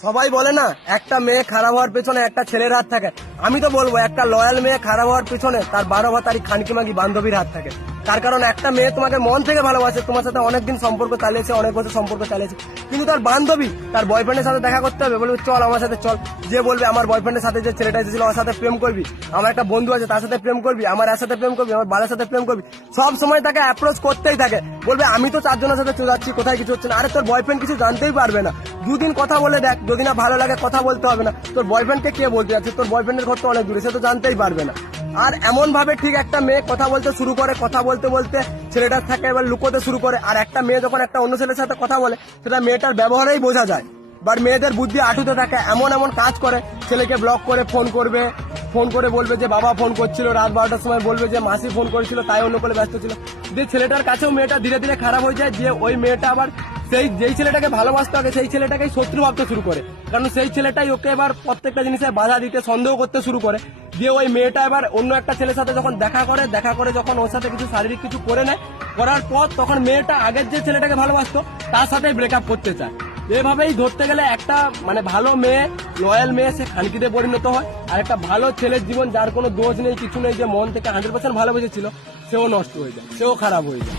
সবাই বলে না একটা মেয়ে খারাপ হওয়ার পেছনে একটা ছেলের হাত থাকে। আমি তো বলবো একটা লয়াল মেয়ে খারাপ হওয়ার পেছনে তার 12 ভাতারি খানকি মাগি বান্ধবীর হাত থাকে। তার কারণ একটা মেয়ে তোমাকে মন থেকে ভালোবাসে, তোমার সাথে অনেকদিন সম্পর্ক চালিয়েছে, অনেক বছর সম্পর্ক চালিয়েছে, কিন্তু তার বান্ধবী তার বয়ফ্রেন্ডের সাথে দেখা করতে হবে, বলবে চল আমার সাথে চল। যে বলবে আমার বয়ফ্রেন্ডের সাথে যে ছেলেটা এসেছিল ওর সাথে প্রেম করবি, আমার একটা বন্ধু আছে তার সাথে প্রেম করবি, আমার এর সাথে প্রেম করবি, আমার বাবার সাথে প্রেম করবি, সব সময় তাকে অ্যাপ্রোচ করতেই থাকে। বলবে আমি তো 4 জনের সাথে চলে যাচ্ছি, কোথায় কিছু হচ্ছে না। আরে তোর বয়ফ্রেন্ড কিছু জানতেই পারবে না, দুদিন কথা বলে দেখ, যদি না ভালো লাগে কথা বলতে হবে না। তোর বয়ফ্রেন্ডকে কে বলতে যাচ্ছে, তোর বয়ফ্রেন্ডের ঘর তো অনেক দূরে, সে তো জানতেই পারবে না। আর এমন ভাবে ঠিক একটা মেয়ে কথা বলতে শুরু করে, কথা বলতে বলতে ছেলেটার থাকে এবার লুকোতে শুরু করে। আর একটা মেয়ে যখন একটা অন্য ছেলের সাথে কথা বলে সেটা মেয়েটার ব্যবহারেই বোঝা যায়। বাট মেয়েদের বুদ্ধি আটুতে থাকে, এমন এমন কাজ করে, ছেলেকে ব্লক করে ফোন করবে, ফোন করে বলবে যে বাবা ফোন করছিল, রাত 12টার সময় বলবে যে মাসি ফোন করেছিল, তাই অন্য করে ব্যস্ত ছিল। যে ছেলেটার কাছেও মেয়েটা ধীরে ধীরে খারাপ হয়ে যায়, যে ওই মেয়েটা আবার সেই যেই ছেলেটাকে ভালোবাসতে হবে সেই ছেলেটাকেই শত্রু ভাবতে শুরু করে, কারণ সেই ছেলেটাই ওকে এবার প্রত্যেকটা জিনিসে বাধা দিতে, সন্দেহ করতে শুরু করে। দিয়ে ওই মেয়েটা এবার অন্য একটা ছেলের সাথে যখন দেখা করে যখন ওর সাথে কিছু শারীরিক কিছু করে নেয়, করার পর তখন মেয়েটা আগের যে ছেলেটাকে ভালোবাসতো তার সাথে ব্রেকআপ করতে চায়। এভাবেই ধরতে গেলে একটা মানে ভালো মেয়ে, লয়াল মেয়ে, সে খানকিতে পরিণত হয়। আর একটা ভালো ছেলের জীবন, যার কোনো দোষ নেই কিছু নেই, যে মন থেকে 100% ভালোবেসেছিল, সেও নষ্ট হয়ে যায়, সেও খারাপ হয়ে যায়।